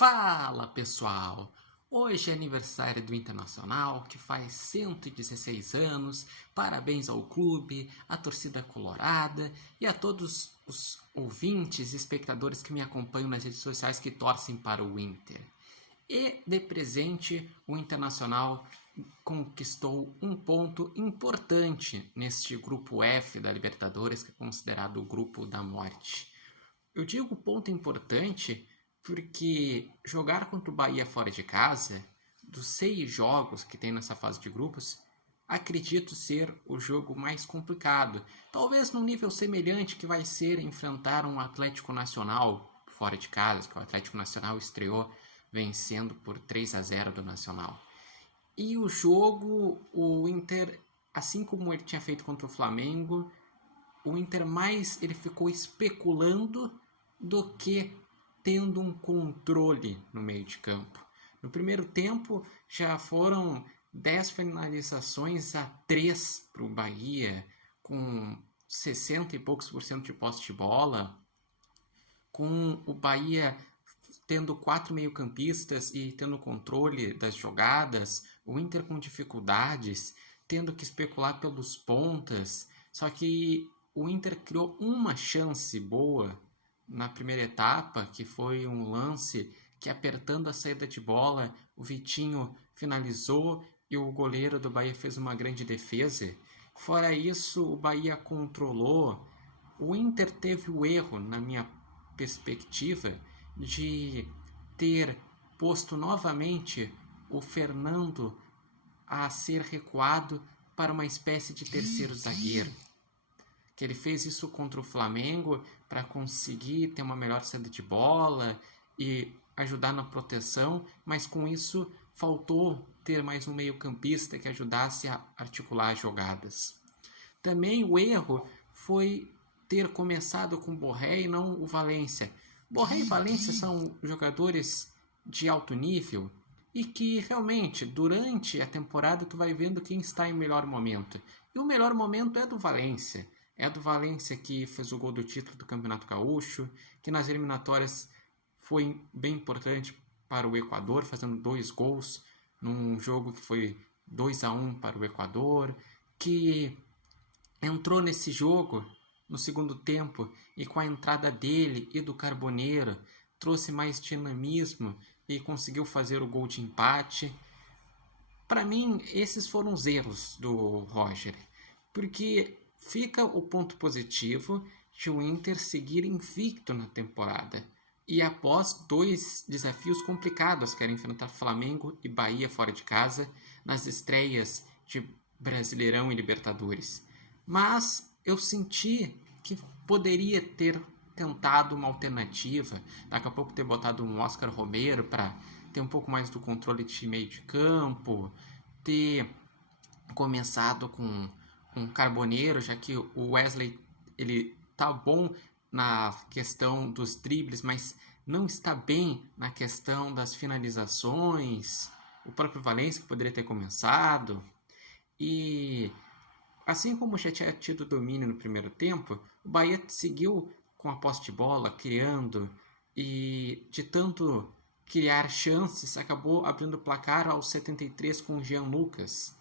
Fala pessoal! Hoje é aniversário do Internacional, que faz 116 anos. Parabéns ao clube, à torcida colorada e a todos os ouvintes e espectadores que me acompanham nas redes sociais que torcem para o Inter. E de presente, o Internacional conquistou um ponto importante neste grupo F da Libertadores, que é considerado o grupo da morte. Eu digo ponto importante porque jogar contra o Bahia fora de casa, dos 6 jogos que tem nessa fase de grupos, acredito ser o jogo mais complicado. Talvez num nível semelhante que vai ser enfrentar um Atlético Nacional fora de casa, que o Atlético Nacional estreou vencendo por 3-0 do Nacional. E o jogo, o Inter, assim como ele tinha feito contra o Flamengo, o Inter mais ele ficou especulando do que tendo um controle no meio de campo. No primeiro tempo já foram 10 finalizações a 3 para o Bahia, com 60 e poucos por cento de posse de bola, com o Bahia tendo 4 meio-campistas e tendo controle das jogadas, o Inter com dificuldades, tendo que especular pelos pontas. Só que o Inter criou uma chance boa na primeira etapa, que foi um lance que, apertando a saída de bola, o Vitinho finalizou e o goleiro do Bahia fez uma grande defesa. Fora isso, o Bahia controlou. O Inter teve o erro, na minha perspectiva, de ter posto novamente o Fernando a ser recuado para uma espécie de terceiro zagueiro. Que ele fez isso contra o Flamengo para conseguir ter uma melhor saída de bola e ajudar na proteção, mas com isso faltou ter mais um meio-campista que ajudasse a articular as jogadas. Também o erro foi ter começado com o Borré e não o Valência. Borré e Valência são jogadores de alto nível e que realmente durante a temporada tu vai vendo quem está em melhor momento. E o melhor momento é do Valência. É do Valência que fez o gol do título do Campeonato Gaúcho, que nas eliminatórias foi bem importante para o Equador, fazendo 2 gols num jogo que foi 2-1 para o Equador, que entrou nesse jogo no segundo tempo e com a entrada dele e do Carboneiro trouxe mais dinamismo e conseguiu fazer o gol de empate. Para mim, esses foram os erros do Roger, porque fica o ponto positivo de o Inter seguir invicto na temporada e após 2 desafios complicados, que era enfrentar Flamengo e Bahia fora de casa nas estreias de Brasileirão e Libertadores. Mas eu senti que poderia ter tentado uma alternativa, daqui a pouco ter botado um Oscar Romero para ter um pouco mais do controle de meio de campo, ter começado com um Carboneiro, já que o Wesley ele tá bom na questão dos dribles, mas não está bem na questão das finalizações. O próprio Valência que poderia ter começado. E assim como já tinha tido domínio no primeiro tempo, o Bahia seguiu com a posse de bola, criando, e de tanto criar chances, acabou abrindo o placar aos 73 com o Jean Lucas,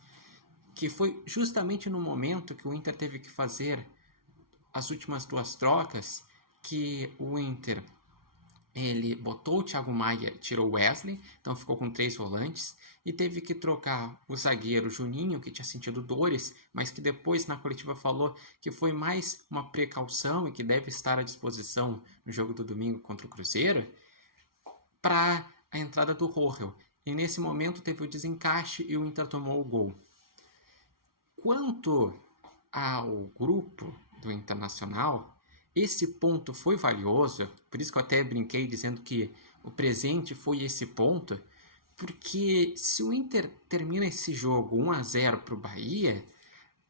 que foi justamente no momento que o Inter teve que fazer as últimas 2 trocas, que o Inter ele botou o Thiago Maia e tirou o Wesley, então ficou com 3 volantes, e teve que trocar o zagueiro Juninho, que tinha sentido dores, mas que depois na coletiva falou que foi mais uma precaução e que deve estar à disposição no jogo do domingo contra o Cruzeiro, para a entrada do Rohel. E nesse momento teve o desencaixe e o Inter tomou o gol. Quanto ao grupo do Internacional, esse ponto foi valioso, por isso que eu até brinquei dizendo que o presente foi esse ponto, porque se o Inter termina esse jogo 1-0 para o Bahia,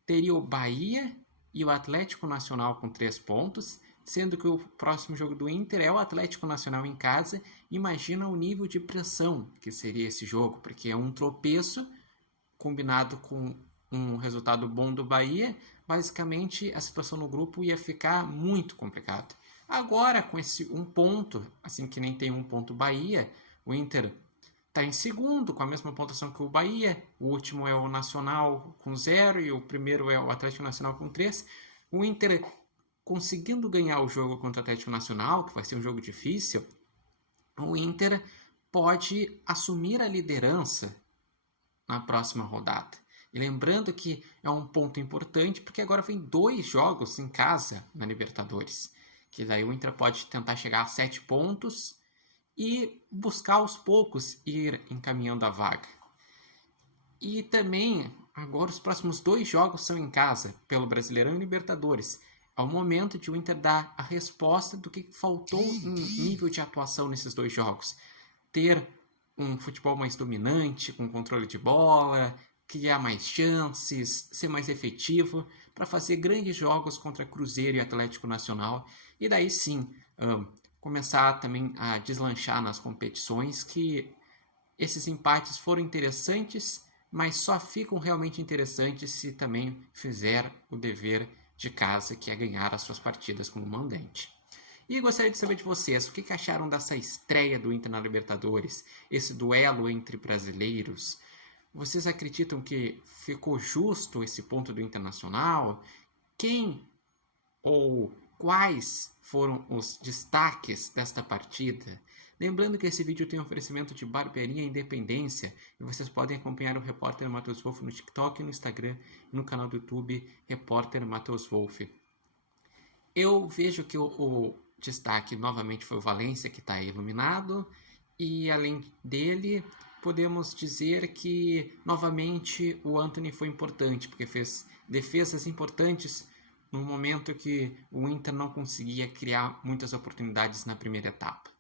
teria o Bahia e o Atlético Nacional com 3 pontos, sendo que o próximo jogo do Inter é o Atlético Nacional em casa. Imagina o nível de pressão que seria esse jogo, porque é um tropeço combinado com um resultado bom do Bahia, basicamente a situação no grupo ia ficar muito complicada. Agora, com esse 1 ponto, assim que nem tem 1 ponto Bahia, O Inter está em segundo, com a mesma pontuação que o Bahia. O último é o Nacional com 0 e o primeiro é o Atlético Nacional com 3. O Inter conseguindo ganhar o jogo contra o Atlético Nacional, que vai ser um jogo difícil, o Inter pode assumir a liderança na próxima rodada. E lembrando que é um ponto importante, porque agora vem 2 jogos em casa na Libertadores. Que daí o Inter pode tentar chegar a 7 pontos e buscar aos poucos ir encaminhando a vaga. E também, agora os próximos 2 jogos são em casa, pelo Brasileirão e Libertadores. É o momento de o Inter dar a resposta do que faltou em nível de atuação nesses 2 jogos. Ter um futebol mais dominante, com controle de bola, criar mais chances, ser mais efetivo, para fazer grandes jogos contra Cruzeiro e Atlético Nacional. E daí sim, começar também a deslanchar nas competições, que esses empates foram interessantes, mas só ficam realmente interessantes se também fizer o dever de casa, que é ganhar as suas partidas como mandante. E gostaria de saber de vocês, o que acharam dessa estreia do Inter na Libertadores, esse duelo entre brasileiros? Vocês acreditam que ficou justo esse ponto do Internacional? Quem ou quais foram os destaques desta partida? Lembrando que esse vídeo tem oferecimento de Barbearia Independência e vocês podem acompanhar o repórter Matheus Wolff no TikTok, no Instagram e no canal do YouTube Repórter Matheus Wolff. Eu vejo que o destaque novamente foi o Valência, que está iluminado, e além dele, podemos dizer que novamente o Antony foi importante, porque fez defesas importantes no momento que o Inter não conseguia criar muitas oportunidades na primeira etapa.